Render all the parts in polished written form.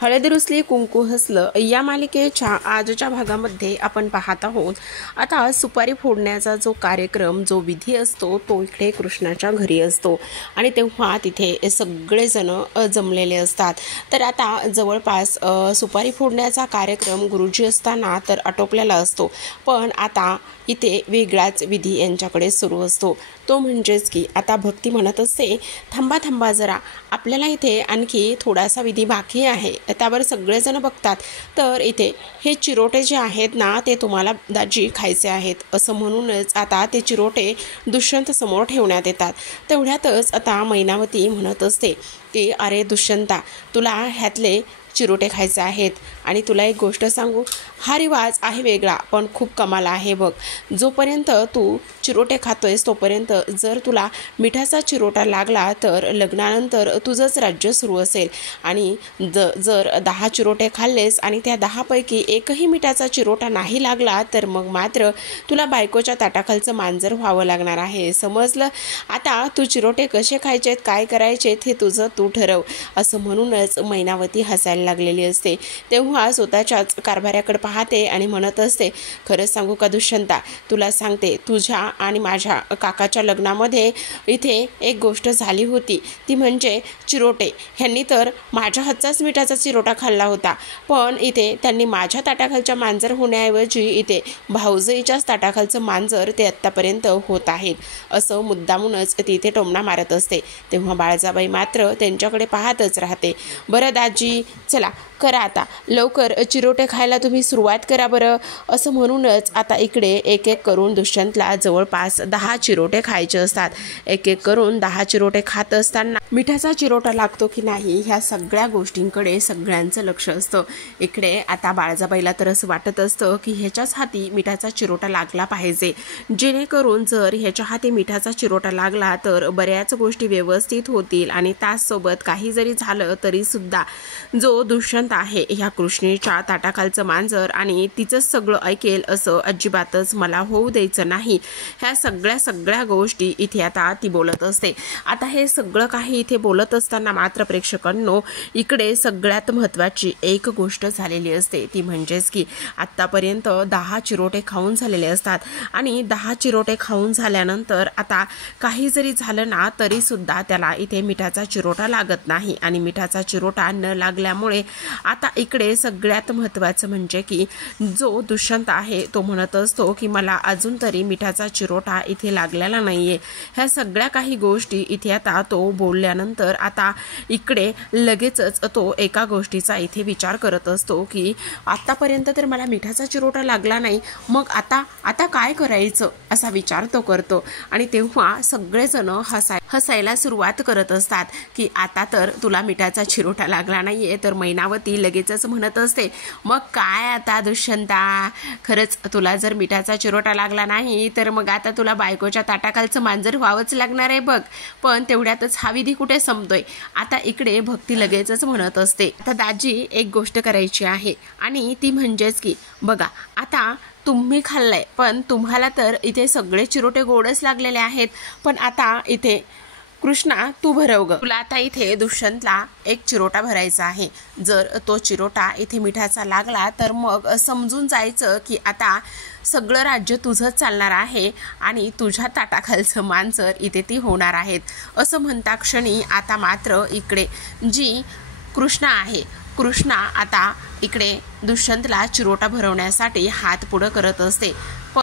हळद रुसली कुंकू हसलं या मालिकेच्या आजच्या भागामध्ये आपण पाहत आहोत. आता सुपारी फोडण्याचा जो कार्यक्रम, जो विधी असतो तो इकडे कृष्णाच्या घरी असतो आणि तेव्हा तिथे सगळेजण जमलेले असतात. तर आता जवळपास सुपारी फोडण्याचा कार्यक्रम गुरुजी असताना तर आटोपलेला असतो, पण आता इथे वेगळाच विधी यांच्याकडे सुरू असतो. तो म्हणजेच की आता भक्ती म्हणत असते, थांबा थांबा जरा, आपल्याला इथे आणखी थोडासा विधी बाकी आहे. त्यावर सगळेजण बघतात, तर इथे हे चिरोटे जे आहेत ना ते तुम्हाला दाजी खायचे आहेत असं म्हणूनच आता ते चिरोटे दुष्यंत समोर ठेवण्यात येतात. तेवढ्यातच आता मैनावती म्हणत असते की अरे दुष्यंता, तुला ह्यातले चिरोटे खायचे आहेत आणि तुला एक गोष्ट सांगू, हा रिवाज आहे वेगळा पण खूप कमाल आहे बघ. जोपर्यंत तू चिरोटे खातोयस तोपर्यंत जर तुला मिठाचा चिरोटा लागला तर लग्नानंतर तुझंच राज्य सुरू असेल आणि जर 10 चिरोटे खाल्लेस आणि त्या 10पैकी एकही मिठाचा चिरोटा नाही लागला तर मग मात्र तुला बायकोच्या ताटाखालचं मांजर व्हावं लागणार आहे, समजलं. आता तू चिरोटे कसे खायचेत, काय करायचेत हे तुझं तू ठरव असं म्हणूनच मैनावती हसायला लागलेली असते. तेव्हा स्वतःच्याच कारभाऱ्याकडे पाहते आणि म्हणत असते, खरंच सांगू का दुष्यंता, तुला सांगते, तुझ्या आणि माझ्या काकाच्या लग्नामध्ये इथे एक गोष्ट झाली होती, ती म्हणजे चिरोटे. ह्यांनी तर माझ्या हातचाच मिठाचा चिरोटा खाल्ला होता, पण इथे त्यांनी माझ्या ताटाखालच्या मांजर होण्याऐवजी इथे भाऊजईच्याच ताटाखालचं मांजर ते आत्तापर्यंत होत आहेत असं मुद्दामूनच तिथे टोमणा मारत असते. तेव्हा बाळजाबाई मात्र त्यांच्याकडे पाहतच राहते. बरं दाजी, चला करा आता लवकर चिरोटे खायला तुम्ही सुरुवात करा बरं असं म्हणूनच आता इकडे एक एक करून दुष्यंतला जवळपास 10 चिरोटे खायचे असतात. एक एक करून 10 चिरोटे खात असताना मिठाचा चिरोटा लागतो की नाही ह्या सगळ्या गोष्टींकडे सगळ्यांचं लक्ष असतं. इकडे आता बाळजाबाईला तर असं वाटत असतं की ह्याच्याच हाती मिठाचा चिरोटा लागला पाहिजे, जेणेकरून जर ह्याच्या हाती मिठाचा चिरोटा लागला तर बऱ्याच गोष्टी व्यवस्थित होतील आणि त्याचसोबत काही जरी झालं तरी सुद्धा जो दुष्यंत आहे ह्या कृष्णेच्या ताटाखालचं मांजर आणि तिचंच सगळं ऐकेल असं अजिबातच मला होऊ द्यायचं नाही. ह्या सगळ्या गोष्टी इथे आता ती बोलत असते. आता हे सगळं काही इथे बोलत असताना मात्र प्रेक्षकांनो इकडे सगळ्यात महत्त्वाची एक गोष्ट झालेली असते, ती म्हणजेच की आत्तापर्यंत 10 चिरोटे खाऊन झालेले असतात आणि 10 चिरोटे खाऊन झाल्यानंतर आता काही जरी झालं ना तरी सुद्धा त्याला इथे मिठाचा चिरोटा लागत नाही आणि मिठाचा चिरोटा न लागल्यामुळे आता इकडे सगळ्यात महत्त्वाचं म्हणजे की जो दुष्यंत आहे तो म्हणत असतो की मला अजून तरी मिठाचा चिरोटा इथे लागलेला नाहीये. ह्या सगळ्या काही गोष्टी इथे आता तो बोलल्यानंतर आता इकडे लगेचच तो एका गोष्टीचा इथे विचार करत असतो की आतापर्यंत तर मला मिठाचा चिरोटा लागला नाही, मग आता काय करायचं असा विचार तो करतो. आणि तेव्हा सगळेजण हसायला सुरुवात करत असतात की आता तर तुला मिठाचा चिरोटा लागला नाहीये. तर मैनावती लगेचच म्हणत असते, मग काय आता दुष्यंता, खरंच तुला जर मिठाचा चिरोटा लागला नाही तर मग आता तुला बायकोच्या ताटाखालचं मांजर व्हावंच लागणार आहे बघ. पण तेवढ्यातच हा विधी कुठे संपतोय. आता इकडे भक्ती लगेचच म्हणत असते, आता दाजी एक गोष्ट करायची आहे आणि ती म्हणजेच की बघा, आता तुम्ही खाल्लंय पण तुम्हाला तर इथे सगळे चिरोटे गोडच लागलेले आहेत, पण आता इथे कृष्णा तू भरव ग, तुला आता इथे दुष्यंतला एक चिरोटा भरायचा आहे. जर तो चिरोटा इथे मिठाचा लागला तर मग समजून जायचं की आता सगळं राज्य तुझंच चालणार आहे आणि तुझ्या ताटाखालचं मांजर इथे ती होणार आहेत असं म्हणता क्षणी आता मात्र इकडे जी कृष्णा आहे, कृष्णा आता इकडे दुष्यंतला चिरोटा भरवण्यासाठी हात पुढं करत असते.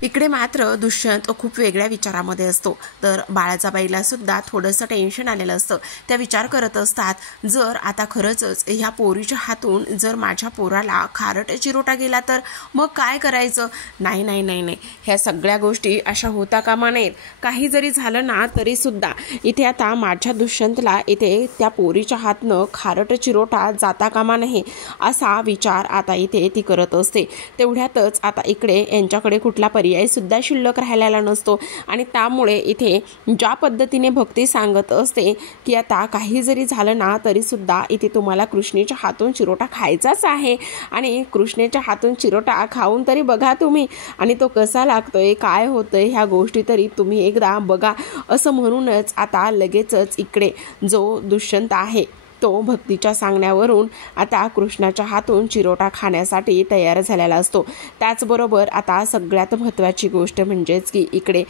इकडे मात्र दुष्यंत खूप वेगळ्या विचारामध्ये असतो. तर बाळाजाबाईला सुद्धा थोडंसं टेन्शन आलेलं असतं. त्या विचार करत असतात, जर आता खरंच ह्या पोरीच्या हातून जर माझ्या पोराला खारट चिरोटा गेला तर मग काय करायचं. नाही, ह्या सगळ्या गोष्टी अशा होता कामा नयेत. काही जरी झालं ना तरी सुद्धा इथे आता माझ्या दुष्यंतला इथे त्या पोरीच्या हातनं खारट चिरोटा जाता कामा नये असा विचार आता इथे ती करत असते. तेवढ्यातच आता इकडे यांच्याकडे कुठला पर्याय सुद्धा शिल्लक राहिलेला नसतो आणि त्यामुळे इथे ज्या पद्धतीने भक्ती सांगत असते की आता काही जरी झालं ना तरी सुद्धा इथे तुम्हाला कृष्णेच्या हातून चिरोटा खायचाच आहे आणि कृष्णेच्या हातून चिरोटा खाऊन तरी बघा तुम्ही आणि तो कसा लागतोय, काय होतंय ह्या गोष्टी तरी तुम्ही एकदा बघा असं म्हणूनच आता लगेचच इकडे जो दुष्यंत आहे तो भक्तीच्या सांगण्यावरून आता कृष्णाच्या हातून चिरोटा खाण्यासाठी तयार झालेला असतो। त्याचबरोबर आता सगळ्यात महत्त्वाची गोष्ट म्हणजेच की इकडे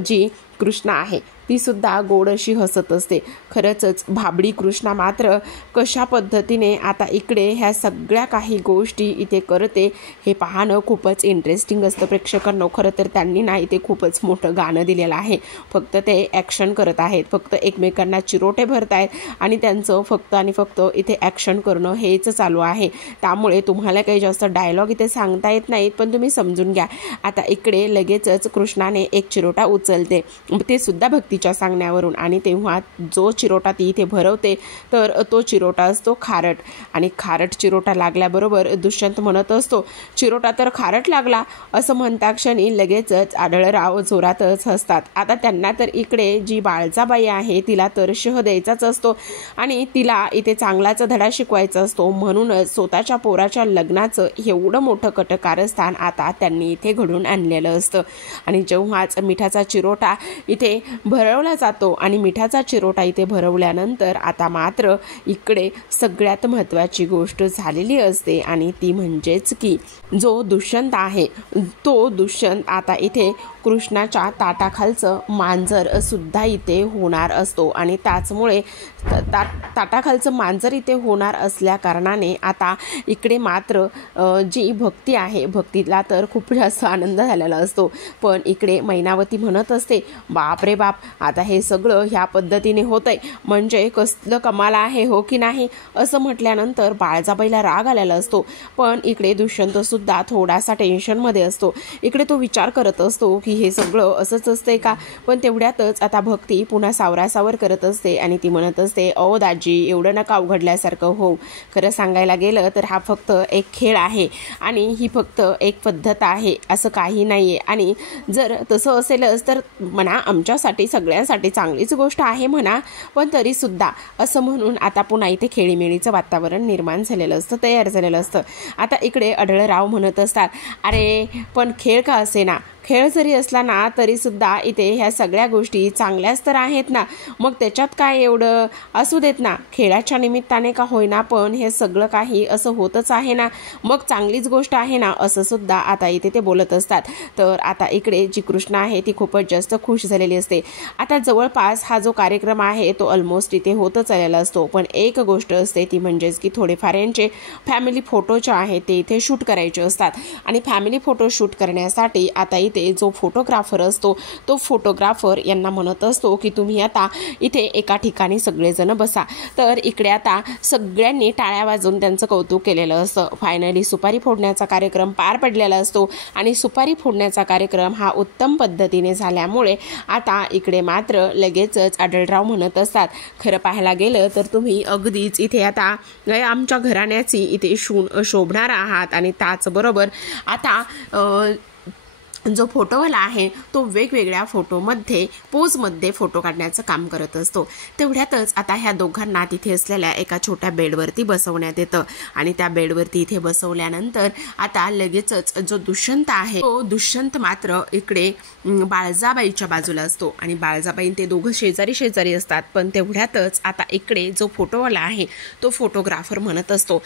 जी कृष्णा आहे ती सुद्धा गोड अशी हसत असते। खरंच भाबडी कृष्णा मात्र कशा पद्धतीने आता इकडे ह्या सगळ्या काही गोष्टी इथे करते हे पाहणं खूपच इंटरेस्टिंग असतं प्रेक्षकांनो। खरं तर त्यांनी ना इथे खूपच मोठं गाणं दिलेलं आहे, फक्त ते ॲक्शन करत आहेत, फक्त एकमेकांना चिरोटे भरत आहेत आणि त्यांचं फक्त आणि फक्त इथे ॲक्शन करणं हेच चालू आहे। त्यामुळे तुम्हाला काही जास्त डायलॉग इथे सांगता येत नाहीत, पण तुम्ही समजून घ्या। आता इकडे लगेचच कृष्णाने एक चिरोटा उचलते, ते सुद्धा भक्तीच्या सांगण्यावरून, आणि तेव्हा जो चिरोटा ती इथे भरवते तर तो चिरोटा असतो खारट, आणि खारट चिरोटा लागल्याबरोबर दुष्यंत म्हणत असतो चिरोटा तर खारट लागला असं म्हणता क्षणी लगेचच आढळराव जोरातच हसतात। आता त्यांना तर इकडे जी बाळजाबाई आहे तिला तर शह द्यायचाच असतो आणि तिला इथे चांगलाच धडा शिकवायचा असतो, म्हणूनच स्वतःच्या पोराच्या लग्नाचं एवढं मोठं कटकारस्थान आता त्यांनी इथे घडून आणलेलं असतं। आणि जेव्हाच मिठाचा चिरोटा इथे भरवला जातो आणि मिठाचा चिरोटा इथे भरवल्यानंतर आता मात्र इकडे सगळ्यात महत्त्वाची गोष्ट झालेली असते, आणि ती म्हणजेच की जो दुष्यंत आहे तो दुष्यंत आता इथे कृष्णाच्या ताटाखालचं मांजर सुद्धा इथे होणार असतो, आणि त्याचमुळे ताटाखालचं मांजर इथे होणार असल्या कारणाने आता इकडे मात्र जी भक्ती आहे भक्तीला तर खूप जास्त आनंद झालेला असतो। पण इकडे मैनावती म्हणत असते बाप रे बाप, आता हे सगळं ह्या पद्धतीने होतंय म्हणजे कसलं कमाल आहे हो की नाही असं म्हटल्यानंतर बाळजाबाईला राग आलेला असतो। पण इकडे दुष्यंत सुद्धा थोडासा टेन्शनमध्ये असतो, इकडे तो विचार करत असतो की हे सगळं असंच असतंय का। पण तेवढ्यातच आता भक्ती पुन्हा सावरासावर करत असते आणि ती म्हणत असते ओ दाजी एवढं नका उघडल्यासारखं हो, खरं सांगायला गेलं तर हा फक्त एक खेळ आहे आणि ही फक्त एक पद्धत आहे, असं काही नाहीये, आणि जर तसं असेलच तर म्हणा आमच्यासाठी सगळ्यांसाठी चांगलीच गोष्ट आहे म्हणा, पण तरी सुद्धा असं म्हणून आता पुन्हा इथे खेळीमेळीचं वातावरण निर्माण झालेलं असतं, तयार झालेलं असतं। आता इकडे आढळराव म्हणत असतात अरे पण खेळ का असे ना, खेळ जरी असला ना तरी सुद्धा इथे ह्या सगळ्या गोष्टी चांगल्याच तर आहेत ना, मग त्याच्यात काय एवढं, असू देत ना, खेळाच्या निमित्ताने का होईना पण हे सगळं काही असं होतच आहे ना, मग चांगलीच गोष्ट आहे ना, असं सुद्धा आता इथे ते बोलत असतात। तर आता इकडे जी कृष्णा आहे ती खूपच जास्त खुश झालेली असते। आता जवळपास हा जो कार्यक्रम आहे तो ऑलमोस्ट इथे होतच आलेला असतो, पण एक गोष्ट असते ती म्हणजेच की थोडेफार यांचे फॅमिली फोटो जे आहेत ते इथे शूट करायचे असतात, आणि फॅमिली फोटो शूट करण्यासाठी आता जो फोटोग्राफर असतो तो फोटोग्राफर यांना म्हणत असतो की तुम्ही आता इथे एका ठिकाणी सगळेजण बसा। तर इकडे आता सगळ्यांनी टाळ्या वाजवून त्यांचं कौतुक केलेलं असतं। फायनली सुपारी फोडण्याचा कार्यक्रम पार पडलेला असतो, आणि सुपारी फोडण्याचा कार्यक्रम हा उत्तम पद्धतीने झाल्यामुळे आता इकडे मात्र लगेचच आढळराव म्हणत असतात खरं पाहायला गेलं तर तुम्ही अगदीच इथे आता आमच्या घराण्याची इथे शोभणार आहात, आणि त्याचबरोबर आता जो फोटोवाला आहे तो वेगवेगळ्या फोटोमध्ये पोजमध्ये फोटो काढण्याचं काम करत असतो। तेवढ्यातच आता ह्या दोघांना तिथे असलेल्या एका छोट्या बेडवरती बसवण्यात येतं, आणि त्या बेडवरती इथे बसवल्यानंतर आता लगेचच जो दुष्यंत आहे तो दुष्यंत मात्र इकडे बाळजाबाईच्या बाजूला असतो, आणि बाळजाबाई ते दोघं शेजारी शेजारी असतात। पण तेवढ्यातच आता इकडे जो फोटोवाला आहे तो फोटोग्राफर म्हणत असतो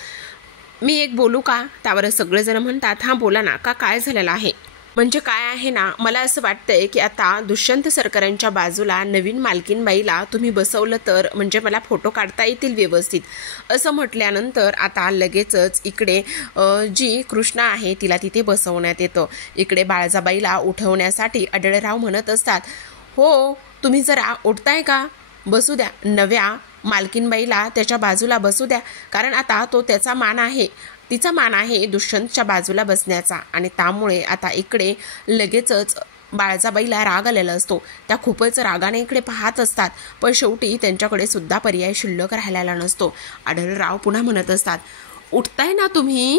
मी एक बोलू का, त्यावर सगळेजण म्हणतात हां बोला ना, का काय झालेलं आहे, म्हणजे काय आहे ना, मला असं वाटतंय की आता दुष्यंत सरकारांच्या बाजूला नवीन मालकीनबाईला तुम्ही बसवलं तर म्हणजे मला फोटो काढता येतील व्यवस्थित, असं म्हटल्यानंतर आता लगेचच इकडे जी कृष्णा आहे तिला तिथे बसवण्यात येतं। इकडे बाळजाबाईला उठवण्यासाठी आढळराव म्हणत असतात हो तुम्ही जरा उठताय का, बसू द्या, नव्या मालकीनबाईला त्याच्या बाजूला बसू द्या, कारण आता तो त्याचा मान आहे, तिचा मान आहे दुष्यंतच्या बाजूला बसण्याचा, आणि त्यामुळे आता इकडे लगेचच बाळजाबाईला राग आलेला असतो। त्या खूपच रागाने इकडे पाहत असतात, पण शेवटी त्यांच्याकडे सुद्धा पर्याय शिल्लक राहिलेला नसतो। आढळराव पुन्हा म्हणत असतात उठताय ना तुम्ही,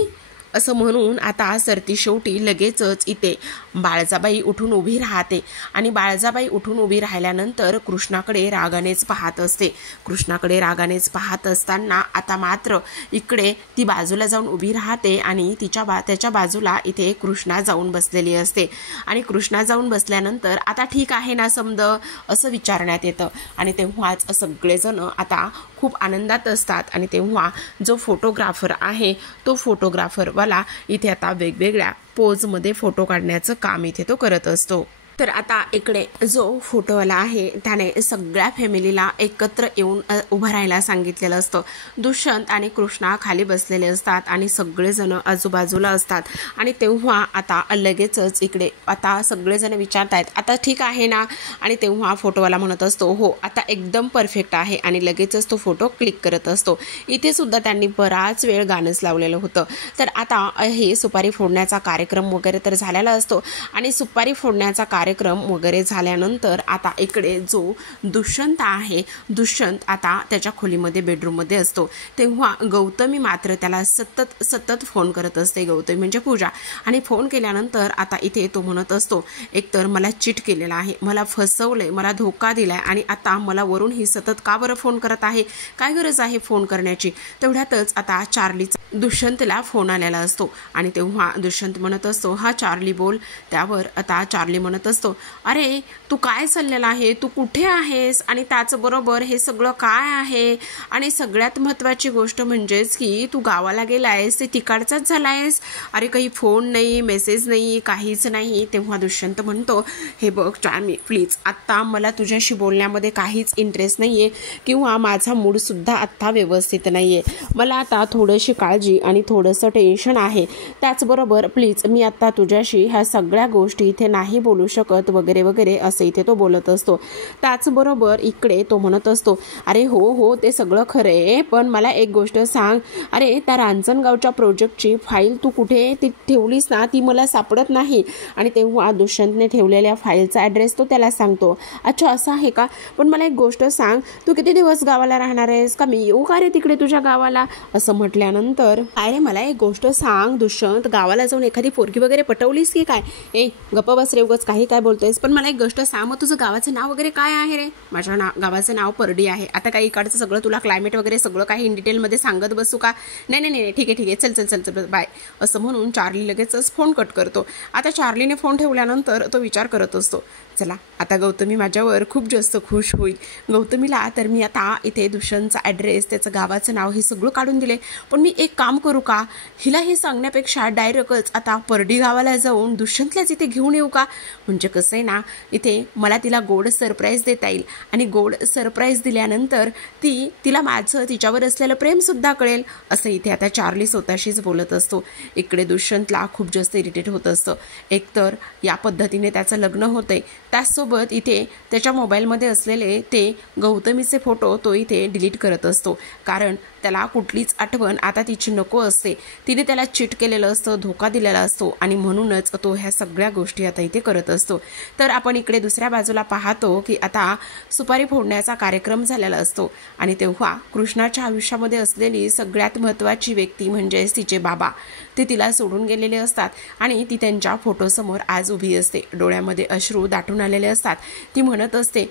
असं म्हणून आता सरतीशेवटी लगेचच इथे बाळजाबाई उठून उभी राहते आणि बाळजाबाई उठून उभी राहिल्यानंतर कृष्णाकडे रागानेच पाहत असते. कृष्णाकडे रागानेच पाहत असताना आता मात्र इकडे ती बाजूला जाऊन उभी राहते आणि त्याच्या बाजूला इथे कृष्णा जाऊन बसलेली असते. आणि कृष्णा जाऊन बसल्यानंतर आता ठीक आहे ना समद असं विचारण्यात येतं. आणि तेव्हाच सगळेजण आता खूप आनंदात असतात. आणि तेव्हा जो फोटोग्राफर आहे तो फोटोग्राफरवाला इथे आता वेगवेगळ्या पोजमध्ये फोटो काढण्याचं काम इथे तो करत असतो. तर आता इकडे जो फोटोवाला आहे त्याने सगळ्या फॅमिलीला एकत्र येऊन उभं राहायला सांगितलेलं असतं. दुष्यंत आणि कृष्णा खाली बसलेले असतात आणि सगळेजण आजूबाजूला असतात. आणि तेव्हा आता लगेचच इकडे आता सगळेजण विचारतायत आता ठीक आहे ना. आणि तेव्हा फोटोवाला म्हणत असतो हो आता एकदम परफेक्ट आहे आणि लगेचच तो फोटो क्लिक करत असतो. इथे सुद्धा त्यांनी बराच वेळ गाणंच लावलेलं होतं. तर आता हे सुपारी फोडण्याचा कार्यक्रम वगैरे तर झालेला असतो. आणि सुपारी फोडण्याचा कार्यक्रम वगैरे झाल्यानंतर आता इकडे जो दुष्यंत आहे दुष्यंत आता त्याच्या खोलीमध्ये बेडरूममध्ये असतो. तेव्हा गौतमी मात्र त्याला सतत फोन करत असते. गौतमी म्हणजे पूजा. आणि फोन केल्यानंतर आता इथे तो म्हणत असतो एकतर मला चीट केलेला आहे, मला फसवलंय, मला धोका दिलाय आणि आता मला वरून ही सतत का बरं फोन करत आहे, काय गरज आहे फोन करण्याची. तेवढ्यातच आता चार्लीचा दुष्यंतला फोन आलेला असतो. आणि तेव्हा दुष्यंत म्हणत असतो हा चार्ली बोल. त्यावर आता चार्ली म्हणत असतो अरे तू काय चाललेला आहे, तू कुठे आहेस आणि त्याचबरोबर हे सगळं काय आहे. आणि सगळ्यात महत्त्वाची गोष्ट म्हणजेच की तू गावाला गेलायस ते तिकडचाच झालायस. अरे काही फोन नाही, मेसेज नाही, काहीच नाही. तेव्हा दुष्यंत म्हणतो हे बघ चार्ली प्लीज आत्ता मला तुझ्याशी बोलण्यामध्ये काहीच इंटरेस्ट नाही आहे किंवा माझा मूडसुद्धा आत्ता व्यवस्थित नाही आहे. मला आता थोडीशी काळजी आणि थोडंसं टेन्शन आहे. त्याचबरोबर प्लीज मी आत्ता तुझ्याशी ह्या सगळ्या गोष्टी इथे नाही बोलू शकत वगैरे वगैरे असं इथे तो बोलत असतो. त्याचबरोबर इकडे तो म्हणत असतो अरे हो ते सगळं खरं आहे पण मला एक गोष्ट सांग. अरे त्या रांजणगावच्या प्रोजेक्टची फाईल तू कुठे ती ठेवलीस ना ती मला सापडत नाही. आणि तेव्हा दुष्यंतने ठेवलेल्या फाईलचा ॲड्रेस तो त्याला सांगतो. अच्छा असं आहे का, पण मला एक गोष्ट सांग तू किती दिवस गावाला राहणार आहेस, का मी येऊ का रे तिकडे तुझ्या गावाला. असं म्हटल्यानंतर अरे मला एक गोष्ट सांग दुष्यंत, गावाला जाऊन एखादी पोरगी वगैरे पटवलीस की काय. ए गप्पा बस रे उगाच काही काय बोलतोयस. पण मला एक गोष्ट सांग मग तुझं गावाचं नाव वगैरे काय आहे रे. माझ्या गावाचं नाव परडी आहे. आता काही इकडचं सगळं तुला क्लायमेट वगैरे सगळं काही इन डिटेलमध्ये सांगत बसू का. नाही ठीक आहे चल बाय. असं म्हणून चार्ली लगेचच फोन कट करतो. आता चार्लीने फोन ठेवल्यानंतर तो विचार करत असतो चला आता गौतमी माझ्यावर खूप जास्त खुश होईल. गौतमीला तर मी आता इथे दुष्यंतचा ॲड्रेस त्याचं गावाचं नाव हे सगळं काढून दिले. पण मी एक काम करू का, हिला हे सांगण्यापेक्षा डायरेक्टच आता परडी गावाला जाऊन दुष्यंतलाच इथे घेऊन येऊ का. म्हणजे कसं आहे ना इथे मला तिला गोड सरप्राईज देता येईल आणि गोड सरप्राईज दिल्यानंतर तिला माझं तिच्यावर असलेलं प्रेमसुद्धा कळेल. असं इथे आता चार्ली स्वतःशीच बोलत असतो. इकडे दुष्यंतला खूप जास्त इरिटेट होत असतं. एकतर या पद्धतीने त्याचं लग्न होतंय, त्याचसोबत इथे त्याच्या मोबाईलमध्ये असलेले ते गौतमीचे फोटो तो इथे डिलीट करत असतो. कारण त्याला कुठलीच आठवण आता तिची नको असते. तिने त्याला चीट केलेलं असतं, धोका दिलेला असतो आणि म्हणूनच तो ह्या सगळ्या गोष्टी आता इथे करत असतो. तर आपण इकडे दुसऱ्या बाजूला पाहतो की आता सुपारी फोडण्याचा कार्यक्रम झालेला असतो. आणि तेव्हा कृष्णाच्या आयुष्यामध्ये असलेली सगळ्यात महत्त्वाची व्यक्ती म्हणजेच तिचे बाबा ते तिला सोडून गेलेले असतात. आणि ती त्यांच्या फोटोसमोर आज उभी असते. डोळ्यामध्ये अश्रू दाटून आलेले असतात. ती म्हणत असते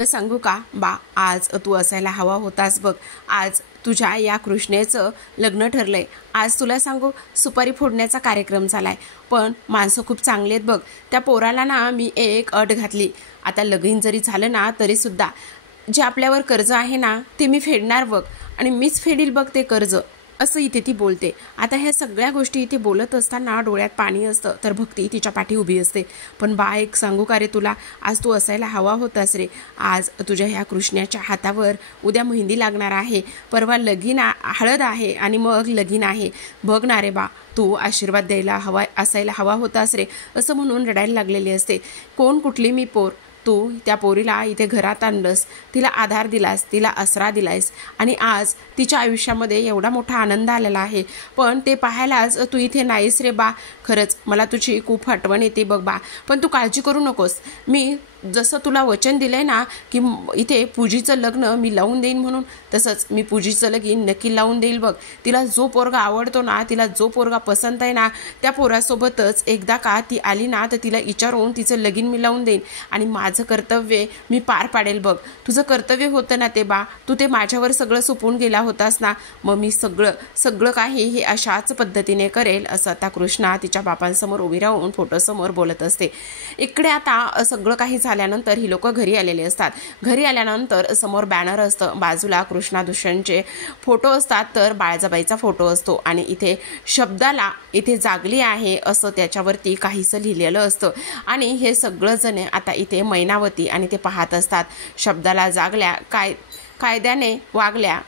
सांगू का बा, आज तू असायला हवा होतास बघ. आज तुझ्या या कृष्णेचं लग्न ठरलंय. आज तुला सांगू सुपारी फोडण्याचा कार्यक्रम झालाय. पण माणसं खूप चांगली आहेत बघ. त्या पोराला ना मी एक अट घातली. आता लगीन जरी झालं ना तरीसुद्धा जे आपल्यावर कर्ज आहे ना ते मी फेडणार बघ आणि मीच फेडील बघ ते कर्ज. असं इथे ती बोलते. आता ह्या सगळ्या गोष्टी इथे बोलत असताना डोळ्यात पाणी असतं. तर भक्ती तिच्या पाठी उभी असते. पण बा एक सांगू का रे तुला, आज तू असायला हवा होतास रे. आज तुझ्या ह्या कृष्णाच्या हातावर उद्या मेहंदी लागणार आहे, परवा लगीन हळद आहे आणि मग लगीन आहे. बघ ना रे बा, तू आशीर्वाद द्यायला असायला हवा होतास रे. असं म्हणून रडायला लागलेली असते. कोण कुठली मी पोर, तू त्या पोरीला इथे घरात आणलंस, तिला आधार दिलास, तिला आसरा दिलायस आणि आज तिच्या आयुष्यामध्ये एवढा मोठा आनंद आलेला आहे. पण ते पाहायलाच तू इथे नाहीस रे बा. खरंच मला तुझी खूप आठवण येते बघ बा. पण तू काळजी करू नकोस, मी जसं तुला वचन दिलंय ना की इथे पूजीचं लग्न मी लावून देईन म्हणून, तसंच मी पूजीचं लगीन नक्की लावून देईल बघ. तिला जो पोरगा आवडतो ना, तिला जो पोरगा पसंत आहे ना, त्या पोरासोबतच एकदा का ती आली ना तर तिला विचारून तिचं लगीन मी लावून देईन आणि माझं कर्तव्य मी पार पाडेल बघ. तुझं कर्तव्य होतं ना ते बा, तू ते माझ्यावर सगळं सोपवून गेला होतास ना, मग मी सगळं काही हे अशाच पद्धतीने करेल असं आता कृष्णा तिच्या बापांसमोर उभी राहून फोटोसमोर बोलत असते. इकडे आता सगळं काही झाल्यानंतर ही लोक घरी आलेले असतात. घरी आल्यानंतर समोर बॅनर असतं, बाजूला कृष्णा दुष्यंतचे फोटो असतात, तर बाळजाबाईचा फोटो असतो आणि इथे शब्दाला इथे जागली आहे असं त्याच्यावरती काहीसं लिहिलेलं असतं. आणि हे सगळं जण आता इथे मैनावती आणि ते पाहत असतात. शब्दाला जागल्या, कायद्याने वागल्या,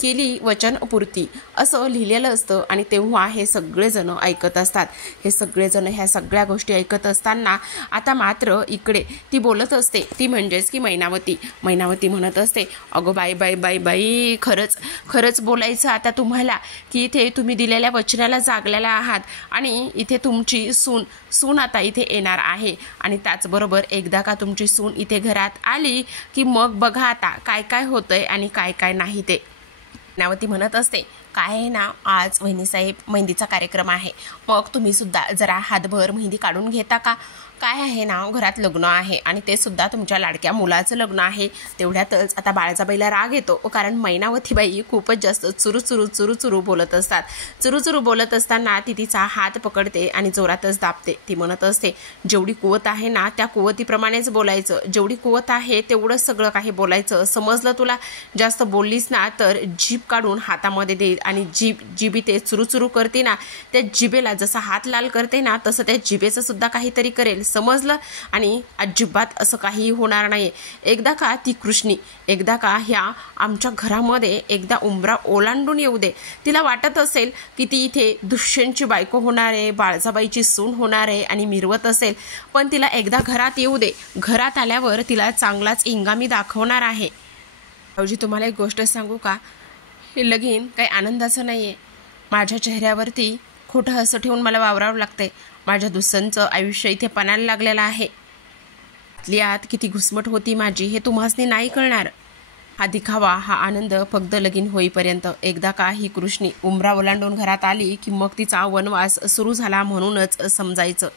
केली वचनपूर्ती असं लिहिलेलं असतं. आणि तेव्हा हे सगळेजण ऐकत असतात. हे सगळेजण ह्या सगळ्या गोष्टी ऐकत असताना आता मात्र इकडे ती बोलत असते, ती म्हणजेच की मैनावती म्हणत असते, अगो बाई बाई बाई बाई, खरंच बोलायचं आता तुम्हाला की इथे तुम्ही दिलेल्या वचनाला जागलेला आहात आणि इथे तुमची सून आता इथे येणार आहे. आणि त्याचबरोबर एकदा का तुमची सून इथे घरात आली की मग बघा आता काय काय होतंय आणि काय काय नाही ते. मैनावती म्हणत असते, काय आहे ना, आज वहिनीसाहेब मेहंदीचा कार्यक्रम आहे, मग तुम्ही सुद्धा जरा हातभर मेहंदी काढून घेता का? काय आहे ना, घरात लग्न आहे आणि ते सुद्धा तुमच्या लाडक्या मुलाचं लग्न आहे. तेवढ्यातच आता बाळजाबाईला राग येतो, कारण मैनावतीबाई खूपच जास्त चुरू बोलत असतात. चुरू बोलत असताना ती तिचा हात पकडते आणि जोरातच दाबते. ती म्हणत असते, जेवढी कुवत आहे ना त्या कुवतीप्रमाणेच बोलायचं, जेवढी कुवत आहे तेवढंच सगळं काही बोलायचं, समजलं तुला? जास्त बोललीस ना तर जीभ काढून हातामध्ये देईल आणि जीभ ते चुरू करते ना, त्या जिभेला जसा हात लाल करते ना तसं त्या जिभेचं सुद्धा काहीतरी करेल, समजलं? आणि अजिबात असं काही होणार नाही. एकदा का ती कृष्णी, एकदा का ह्या आमच्या घरामध्ये एकदा उंबरा ओलांडून येऊ दे. तिला वाटत असेल की ती इथे दुष्यंतची बायको होणार आहे, बाळजाबाईची सून होणार आहे आणि मिरवत असेल, पण तिला एकदा घरात येऊ दे. घरात आल्यावर तिला चांगलाच इंगामी दाखवणार आहे. भाऊजी, तुम्हाला एक गोष्ट सांगू का? हे लगीन काही आनंदाचं नाही आहे. माझ्या चेहऱ्यावरती खोटं हसं ठेवून मला वावरावं लागतंय. माझ्या दुसऱ्यांचं आयुष्य इथे पणाला लागलेलं आहे. आत किती घुसमट होती माझी हे तुम्हासनी नाही कळणार. हा दिखावा, हा आनंद फक्त लगीन होईपर्यंत. एकदा का ही कृष्णी उंबरा ओलांडून घरात आली की मग तिचा वनवास सुरू झाला म्हणूनच समजायचं.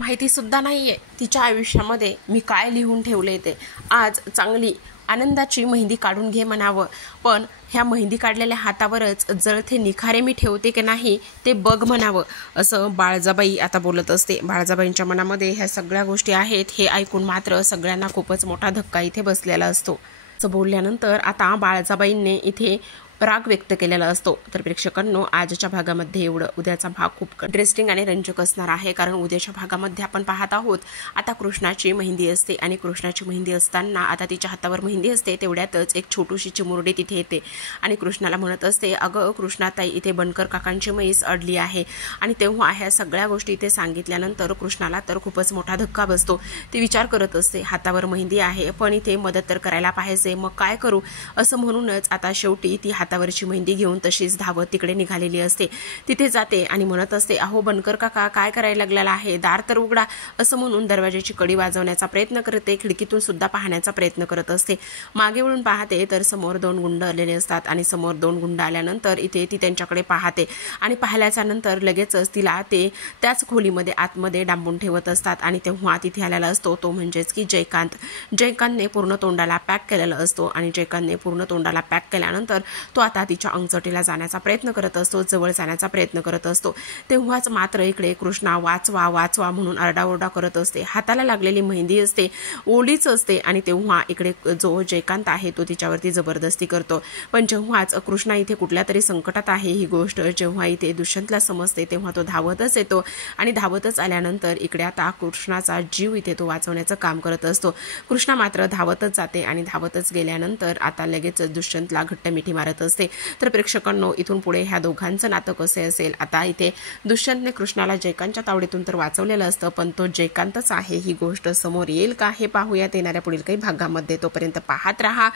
माहिती सुद्धा नाहीये तिच्या आयुष्यामध्ये मी काय लिहून ठेवले ते. आज चांगली आनंदाची मेहंदी काढून घे म्हणावं, पण ह्या मेहंदी काढलेल्या हातावरच जळथे निखारे मी ठेवते की नाही ते बघ म्हणावं, असं बाळजाबाई आता बोलत असते. बाळजाबाईंच्या मनामध्ये ह्या सगळ्या गोष्टी आहेत हे ऐकून मात्र सगळ्यांना खूपच मोठा धक्का इथे बसलेला असतो. असं बोलल्यानंतर आता बाळजाबाईंनी इथे राग व्यक्त केलेला असतो. तर प्रेक्षकांनो, आजच्या भागामध्ये एवढं. उद्याचा भाग खूप इंटरेस्टिंग आणि रंजक असणार आहे, कारण उद्याच्या भागामध्ये आपण पाहत आहोत आता कृष्णाची मेहंदी असते आणि कृष्णाची मेहंदी असताना आता तिच्या हातावर मेहंदी असते, तेवढ्यातच एक छोटीशी चिमुरडी तिथे येते आणि कृष्णाला म्हणत असते, अगं कृष्णाताई, इथे बनकर काकांची म्हैस अडली आहे. आणि तेव्हा ह्या सगळ्या गोष्टी इथे सांगितल्यानंतर कृष्णाला तर खूपच मोठा धक्का बसतो. ती विचार करत असते, हातावर मेहंदी आहे पण इथे मदत तर करायला पाहिजे, मग काय करू? असं म्हणूनच आता शेवटी ती हातावरची मेहंदी घेऊन तशीच धावत तिकडे निघालेली असते. तिथे जाते आणि म्हणत असते, अहो बनकर काका, काय करायला लागलेला आहे? दार तर उघडा. असं म्हणून दरवाजाची कडी वाजवण्याचा प्रयत्न करते, खिडकीतून सुद्धा पाहण्याचा प्रयत्न करत असते. मागे वळून पाहते तर समोर 2 गुंड आलेले असतात आणि समोर 2 गुंड आल्यानंतर इथे ती त्यांच्याकडे पाहते आणि पाहिल्याच्या नंतर लगेचच तिला ते त्याच खोलीमध्ये आतमध्ये डांबून ठेवत असतात. आणि तेव्हा तिथे आलेला असतो तो म्हणजेच की जयकांतने पूर्ण तोंडाला पॅक केलेला असतो आणि जयकांतने पूर्ण तोंडाला पॅक केल्यानंतर तो आता तिच्या अंगचटीला जाण्याचा प्रयत्न करत असतो, जवळ जाण्याचा प्रयत्न करत असतो. तेव्हाच मात्र इकडे कृष्णा वाचवा म्हणून आरडाओरडा करत असते. हाताला लागलेली मेहंदी असते, ओलीच असते आणि तेव्हा इकडे जो जयकांत आहे तो तिच्यावरती जबरदस्ती करतो. पण जेव्हाच कृष्णा इथे कुठल्या तरी संकटात आहे ही गोष्ट जेव्हा इथे दुष्यंतला समजते तेव्हा तो धावतच येतो आणि धावतच आल्यानंतर इकडे आता कृष्णाचा जीव इथे तो वाचवण्याचं काम करत असतो. कृष्णा मात्र धावतच जाते आणि धावतच गेल्यानंतर आता लगेच दुष्यंतला घट्ट मिठी मारत असते. तर प्रेक्षकांनो, इथून पुढे ह्या दोघांचं नातं कसे असेल? आता इथे दुष्यंतने कृष्णाला जयकांतच्या तावडीतून तर वाचवलेलं असतं, पण तो जयकांतच आहे ही गोष्ट समोर येईल का हे पाहूयात येणाऱ्या पुढील काही भागामध्ये. तोपर्यंत पाहत रहा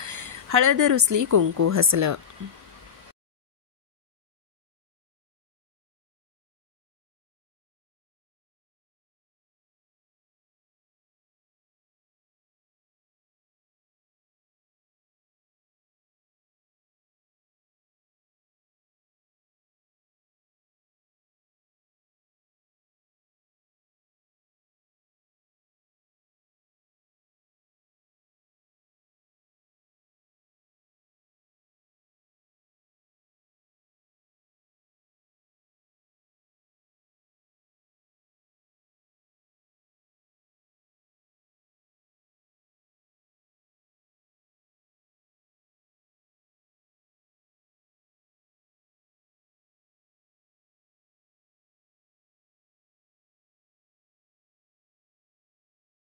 हळद रुसली कुंकू हसलं.